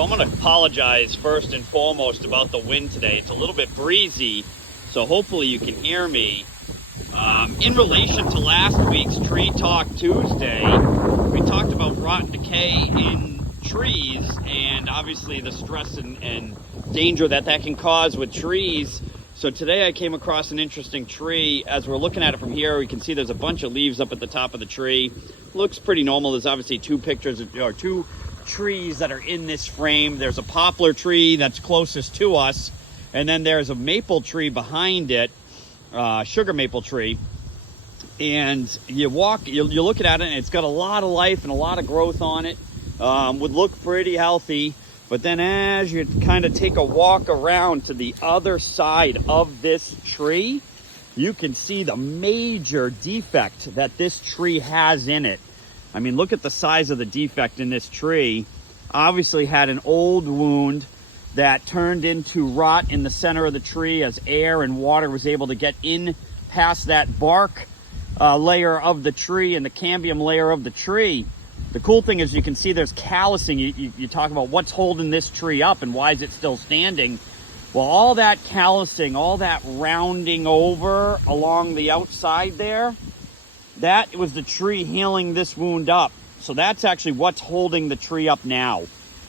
So I'm going to apologize first and foremost about the wind today. It's a little bit breezy, so hopefully you can hear me. In relation to last week's Tree Talk Tuesday, we talked about rot and decay in trees and obviously the stress and danger that can cause with trees. So today I came across an interesting tree. As we're looking at it from here, we can see there's a bunch of leaves up at the top of the tree. Looks pretty normal. There's obviously two trees that are in this frame. There's a poplar tree that's closest to us, and then there's a maple tree behind it, sugar maple tree. And you're looking at it, and it's got a lot of life and a lot of growth on it. Would look pretty healthy. But then as you kind of take a walk around to the other side of this tree, you can see the major defect that this tree has in it. I mean, look at the size of the defect in this tree. Obviously had an old wound that turned into rot in the center of the tree as air and water was able to get in past that bark layer of the tree and the cambium layer of the tree. The cool thing is you can see there's callousing. You talk about what's holding this tree up and why is it still standing. Well, all that callousing, all that rounding over along the outside there, that was the tree healing this wound up. So that's actually what's holding the tree up now.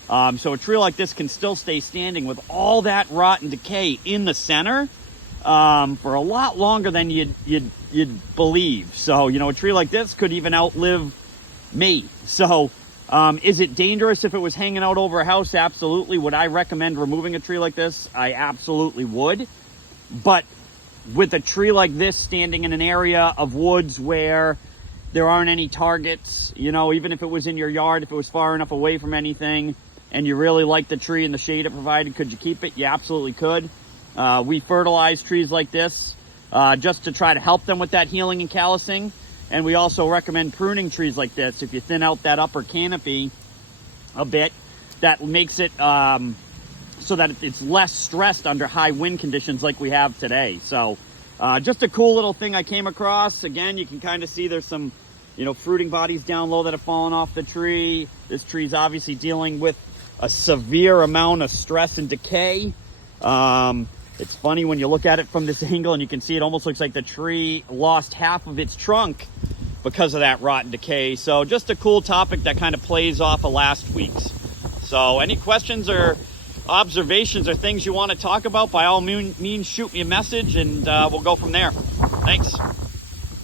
So a tree like this can still stay standing with all that rot and decay in the center for a lot longer than you'd believe. So, you know, a tree like this could even outlive me. So is it dangerous if it was hanging out over a house? Absolutely. Would I recommend removing a tree like this? I absolutely would. But with a tree like this standing in an area of woods where there aren't any targets, you know, even if it was in your yard, if it was far enough away from anything and you really like the tree and the shade it provided, could you keep it? You absolutely could. We fertilize trees like this just to try to help them with that healing and callousing. And we also recommend pruning trees like this. If you thin out that upper canopy a bit, that makes it so that it's less stressed under high wind conditions like we have today. So just a cool little thing I came across. Again, you can kind of see there's some, you know, fruiting bodies down low that have fallen off the tree. This tree's obviously dealing with a severe amount of stress and decay. It's funny when you look at it from this angle and you can see it almost looks like the tree lost half of its trunk because of that rot and decay. So just a cool topic that kind of plays off of last week's. So any questions or observations or things you want to talk about, by all means shoot me a message and we'll go from there. Thanks.